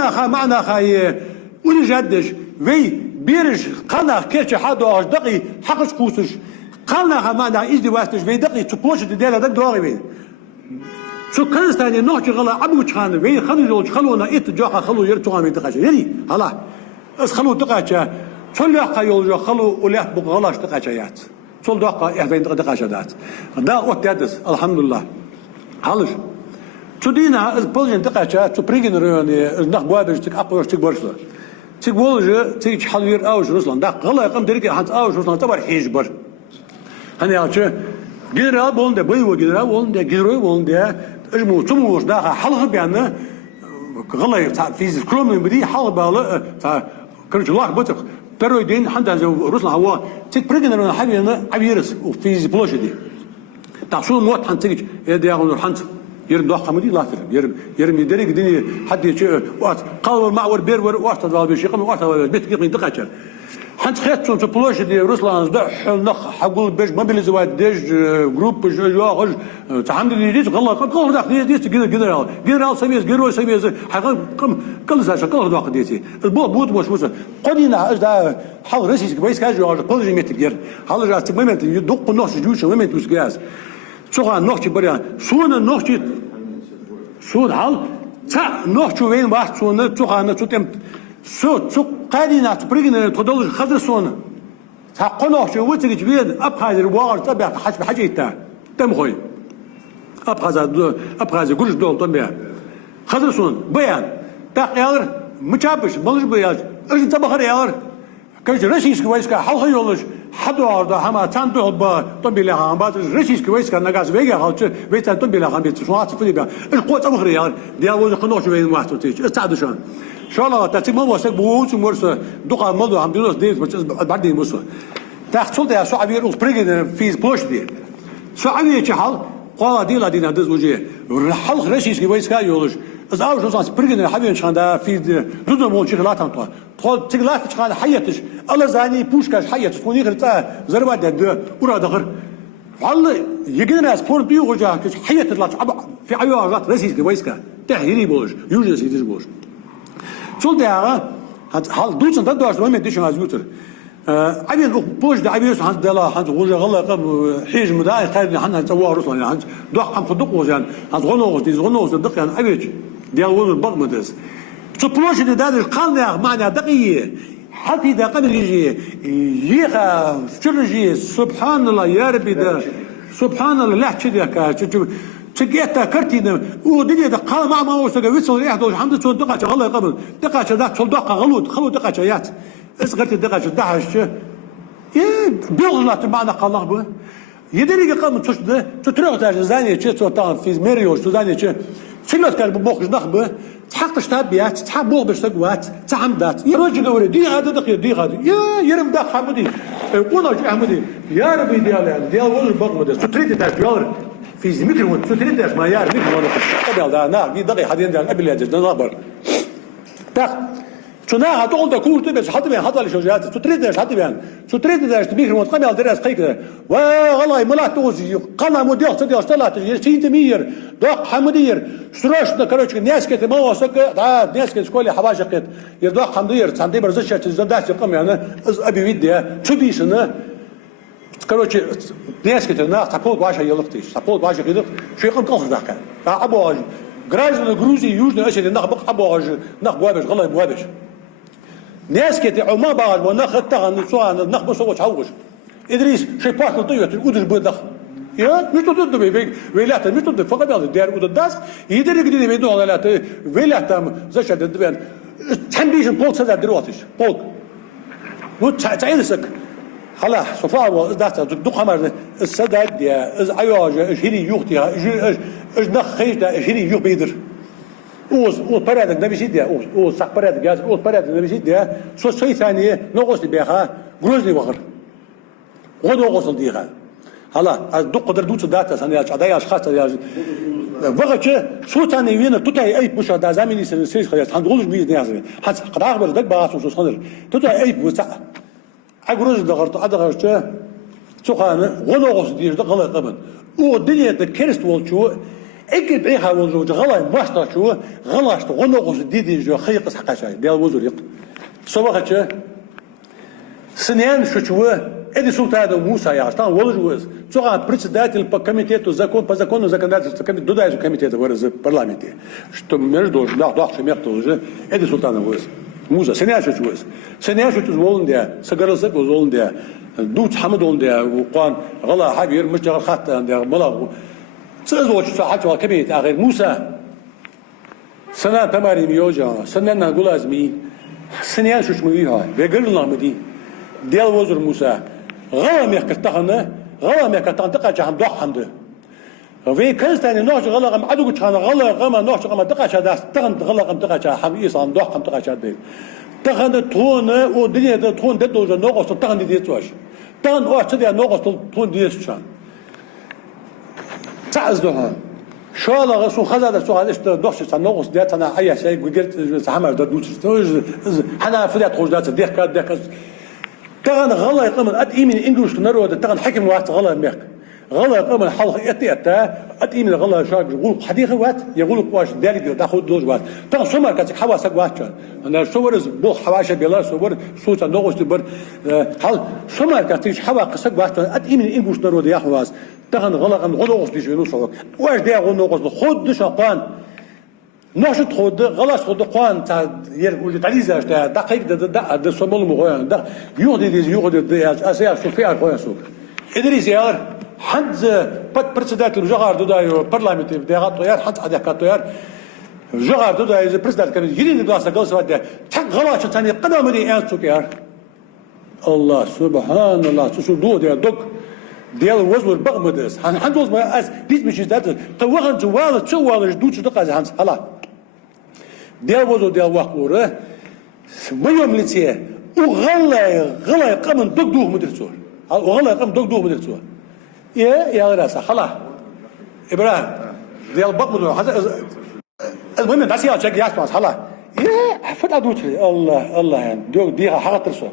قلنا خا معنا خاي ونجدش وي بيرش قلنا كيرش حد واش دقي حقش كوسش قلنا خا معنا إيش دي واستش وي دقي تبوش تدير دق دواغي وي شو كان ستاني نوع غلا أبو خان وي خلوا جوج خلونا إت جاها خلوا يرتوها من دقاش يعني هلا اس خلوا دقاش شل يقا يولجو خلوا ولا بغلاش دقاشيات شل دقا يحدين دقاشات دا وتدس الحمد لله هلش شو دينا البولجن دقاشات شو بريجن روني نخ بوابج تك أقوى تك برشلة تك بولج تك حلوير أوش روسلان دا غلا يقوم دريك حنت أوش روسلان تبر حيج بر هني عشان جنرال بولند بيو جنرال بولند جنرال بولند اجمو تموش دا حلقة بيانا غلا في كروم بدي حلقة بالا تا كرج الله بتر ترويدين حتى روسنا هو تك بريجن روني حبينا عبيرس وفي بلوش دي تعشون موت حنتيج يدي أقول حنت يرم دوخ خمودي لا ترم يرم يدري الدنيا حد يشيء وقت قالوا معور بيرور وقت هذا بيشي قام وقت هذا بيت يقين دقيقة حنت خيط شون تبلوش دي روسلان ضح نخ حقول بيش ما بيلزوا ديج جروب جو تعمد اللي جيت غلا قال داخل ديت جنرال سميز جنرال سميز حقول كل زاش كل داخل ديتي البوت مش قدينا اجدا حال رئيس كويس كاجو كل جميع تغير حال جات مومنت يدق نص جوش مومنت وسجاز شو عن نوختي بريان شون النوختي شون حال تا نوختي وين واحد شون شو عن شو تم شو قادينا تبريغن تدول خضر شون تا قنوختي وتجي بين ابخاز الوار تبع حسب حاجه تم خوي ابخاز قرش دول تبع خضر شون بيان تا يالر مچابش ملش بياج اجي تبخر يالر كاج رشيش كويس كا حلخ يولش حدو عرض هما تاندو با تنبيل هم بعد رشيش كويس كا نغاز فيغا هالش بيت تنبيل هم بيت شوات فدي با القوه تبخر يالر ديال قنوش وين واحد تيج استعد شلون ان شاء الله تاتي مو وسك بوش مرس دقه مدو هم دينوس ديت بعدين مس تحصل ده شو عبير وبريجن فيز بوش دي شو عبير شحال قال دي لا دينا دز وجه حلخ رشيش كويس كا يولش از اوش نص بريجن حبيبي شخندا في رودو مو شغلات انت تقول تغلاف شخندا حياتش الله زاني بوشكاش حياتش تكوني غير زربا دد ورا دغر والله يجي ناس فور بيو وجه حيات الله في عيوات رشيش كويس كا تحريري بوش يوجد سيدش بوش شو ده هل دوتشن ده دوش ما يديش على زوتر عبيد بوش ده عبيد هان دلا هان غوجا غلا قب حيج مداي خالد حنا توا رسل يعني دوخ عم فدق وزان هان غنوز دق يعني عبيد ديال ولد البغمدس شو بوش ده القلنا معنا دقيقه حتى ده قبل يجي يغا شرجي سبحان الله يا ربي ده سبحان الله لا تشدك تجيتا كرتينا ودنيا ده قال ما وسق وصل يحدث الحمد لله دقه غلا قبل دقه ده تول دقه غلط خلو دقه يات اصغرت دقه دحش بيغلط معنا قال الله به يدري قام تشد تتروح تاع زاني تشوتا في ميريو زاني شنو كان بوخش نخبه تحقش تابيات تحبوا باش تقوات تعمدات يرجع قوري دي هذا دقيقه دي هذا يا يرم داخ حمدي قونا حمدي يا ربي ديال ولد بغمد تريد تاع في زميكرون تريد ما يعرف ميكرون قبل ده نا دي دقيقه هذه قبل يا جد نظبر تاخ شنو هتقول ده كورت بس حد بين حد الشجاعات تريد حد بين تريد ميكرون قبل درس قيك والله ملا توزي قنا موديل تدي طلعت يسين تمير دق حمدير شروش ده كروش الناس كده ما وسك ده ناس كده كل حواجه كده يدق حمدير عندي برزش تزداد قم يعني ابي ودي شو بيسنا короче несколько на такой ваша елохтиш такой ваша елох شيخ قال ذاك ابو граждане Грузии Южной Осетии нах ابو нах بوابش غلا بوابش نسكت عما باج ونخ تغن سوان نخ بصوت حوش ادريس شي باكل طيوت ودش بدخ يا مش تضد بي ويلات مش تضد فقط هذا دير ود الداس يدري قدي بيدو على ويلات زش دبن تنديشن بولك سدا دروتش بولك وتعينسك خلاص صفاء ذات دق خمر السداد يا از عياج هيري يوختي اج نخيش ده هيري يوخ بيدر اوز براد نبي سيديا اوز صح براد جاز اوز براد نبي سيديا سو شيء ثانيه نقص بها غروزي وغر غدو غسل ديها هلا دق قدر دوت داتا ثانيه عدايا اشخاص يا وقت شو ثاني وين توتاي اي بوش دا زميني سيس خلاص هنقولش بيز نازل حتى قداغ بردك باص وشو صدر توتاي اي بوش عجوز دغرت أدغرت سخانة غلوس دير دغلا قبل والدنيا تكرست والشو اكل بيها وزوج غلا ماشطه شو غلاش غنوقس ديدي جو خيقس حقا شاي ديال وزور يق صباحتش سنين شو ادي سلطان موسى يا شتان ولجوز تسوغا председатель по комитету по закону законодательства додайзу комитета ورز парламенте что между да шемерто уже ادي سلطان وز موسى سنين شو سنين شو زولن ده سغرزك زولن ده دوت حمد ولن ده وقان غلا حبير مش خط ده ملا تزوج ساعات وكبيت اخر موسى سنه تماري ميوجا سنه نقول ازمي سنين شو شميها بيقول الله مدي ديال وزر موسى غلا ميكتخنا غلا ميكتان دقه عم دوخ عنده في كنستاني نوش غلا غم عدو كان غلا غما نوش غما دقه داس تغن غلا غم دقه حبيس عم دوخ غم دقه دي تغن تون او دنيا تون ددو جو نوغس تغن دي توش تغن او تدي نوغس تون دي شان تعزدها شو الله غسو خزا سو هذا دوش تاع نوغس ديت انا اي شيء قلت عمل دوش حنا فدات خوجات ديك تغن غلا يقوم اتيمن انجلش نرود تغن حكم وقت غلا ميك غلا يقوم حل اتيتا اتيمن غلا شاك يقول حديقه وقت يقول واش دالي تاخذ دوز وقت تغن سمر كاتك حواسك وقت انا صورز بو حواشا بلا صور صوت نوغس تبر حل سمر كاتك حواقسك وقت اتيمن انجلش نرود يا حواس تغن غلا غنوغس دي جنو صور واش دي غنوغس خد شقان ناشط خود غلاش خود قوان تا يرجع تعيزه تا دقيق ده سمول مغوان ده يغدي اسيا سوفيا خويا سوق ادريس يار حد председатель جغار دودايو برلمانتي دغاتو يار حد ادكاتو يار جغار دودايو بريزيدنت كان يرين غلاسا غلس ودا تق غلاش ثاني قدام دي ان سوق يار الله سبحان الله شو دو دوك ديال وزور بغمدس حندوز ما اس بيت مش ذات توغن جوال تشوال دوتش دقه هانس هلا ديال وزور ديال واقوره ميوم لتيه وغلا قام دغدوه مدرسور وغلا قام دغدوه مدرسور يا راسا خلاص ابراهيم ديال بغمدو المهم داسيا تشك ياسماس هلا فتا دوتري الله يعني دو ديها حاجه ترسو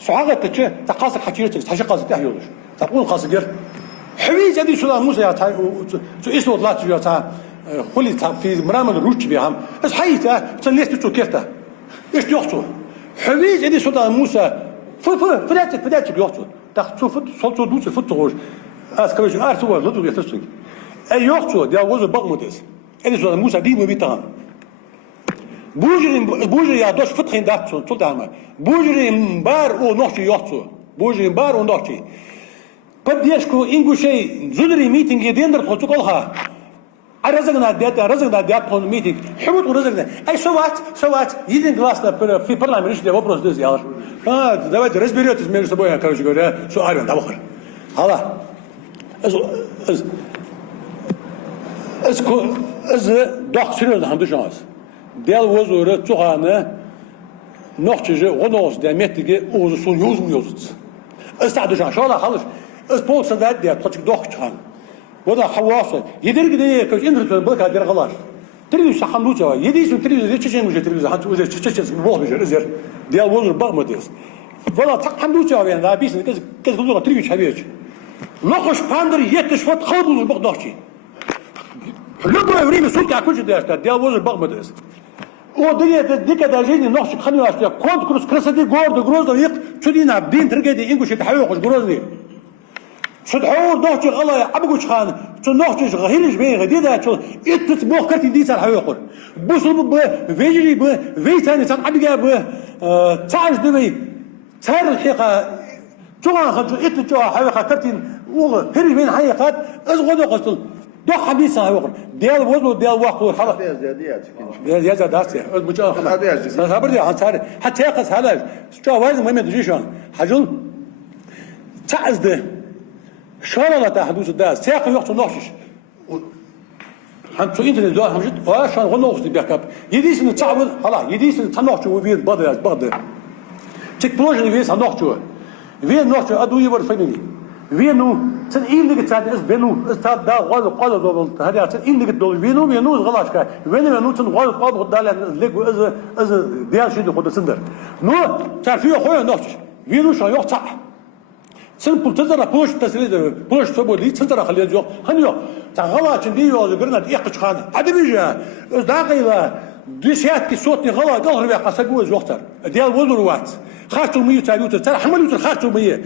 صحاغه تش تقاصك حكيرتك تحشي قاصك تحيولش تقول قاصك حويج هذه شو موسى يا تا شو اسمه طلعت يا تا خلي في مرامل روتش بيهم بس حيته تنيت تو كيرتا ايش يحصل حويج هذه شو موسى فداتك يحصل تاخذ صوت دوت فوت روج اسكرج ارتو لدو يتسوق اي يحصل دي وزن بغمدس هذه شو موسى دي مبيتها بوجري يا دوش فتخين داتو تلدعم بوجري مبار او نوشي يحصل بوجري مبار او نوشي قد يشكو إنجو شيء زودري ميتينج يديندر تقولها رزقنا ديات تون ميتينج حبوط ورزقنا أي سوات يدين غلاسنا في برلمان ريش دي وبروز دز يالر دلوقتي رزبيريوتس ميرو سبويا كارش يقول شو عارفين تبخر هلا از دخ سيرو هم دوشانس ديال وزورة تسوغانا نوختجي غنوز ديمتيجي اوز سو يوز استعدوا شان شو لا خلص اسبوع سنوات دي تطلع دوخ كان ودا حواسه يدير كده كاش انت بالك هدير غلاش تريد شحن لوجا يديس تريد تشين وجه تريد حتى وجه تشين بوه بجر ديال وزر بغمدس ولا تحن لوجا يعني لا بيس كز لوجا تريد حبيج لوخش باندر يتش فت خبز بغداشي لو يوريني صوت كل ديال وزر بغمدس او ديك داجيني نوخش خلينا اشتي كونت كروس كرسدي غورد غروز يق تشدينا بين ترقدي انكو شي تحويقش غروزني شدحور نوخش غلا ابغوش خان شو نوخش غهيلش بين غديدا شو اتت بوخ كرتي دي سال حويقر بوصل فيجري في ثاني سان ابيغا تاج دبي تار الحقيقه جوان خرج اتت جو حويقه كرتي هرج بين حقيقات ازغدو قتل دو حبيسه هوقر ديال وزو ديال واقو خلاص يا زادات المجا خلاص صبر دي حتى يقص هلاش شو وايد مهم تجيشون حجل تعزده شلون لا تحدث ده ساق يوقت نوحش حنتو انت دو حمجت واش غنوخ دي باك اب يديس نتعود خلاص يديس تنوحش وبين بغداد تك بروجي فيس نوحش فين نوحش ادو يبر فيني فينو تن إيلك تاد إس فينو استاد دا غال قال دول هذا تن إيلك دول فينو غلاش كا فينو تن غال قال قدال ليك از ديال شيء خد سندر نو تعرفيه خويا نوش فينو شو يقطع Sen pul tazara poş tasiri poş soboli tazara xaliyat yok. Hani yok. Ta gala için diyor gırnat iqç xan. Adibija öz daqila dişiyatki sotni gala dağır ve qasa göz yoktar. Diyal olur vat. Xartul miyi talutur. Sen hamalutur xartul miyi.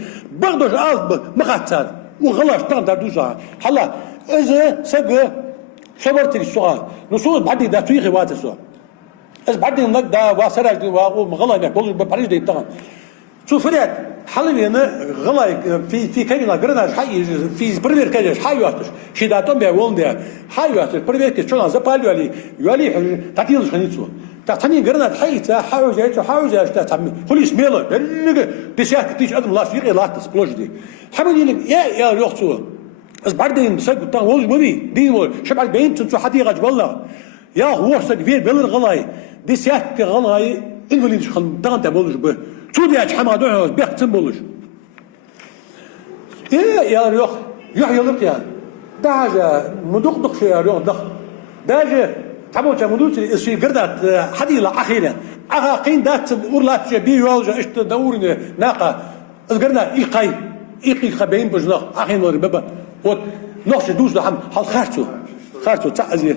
Bagdoj az maqatsan. O gala standart duza. Hala özü sagı صبرت السؤال نصوص بعد ده تيجي وقت السؤال بس بعد انك ده واسرج وغلا انك بقول بباريس ده طبعا شوف فريق حلل هنا غلا في كلمه قرنا حي في بريمير كاجش حيواتش شيداتهم بيقولون ده حيواتش بريمير كاجش شلون زبالو يولي تعطيل خنيتسو تعطيني قرنا حيت حاوجه تعمل كل اسميله دشاك تيجي ادم لاش يقي لاتس بلوجدي حبيبي يا يوختو از بعدين سقط طان وز مبي دي وول شبع بين تنسو حديقه والله يا هو سق في بلر غلاي دي سيات غلاي انفلينش خن دان تبولش به تودي اش حماد بيختم بولش ايه يا ريخ يحيلك يا داجا مدقدق شي يا ريخ دخ داجا تبوچا مدوت شي قردات حديله اخيرا اغا قين دات ورلات بي يولج اشت دورنا ناقه قرنا ايقي خبين بجناق اخين بابا وت نقش دوز لحم حال خارتو تعزيه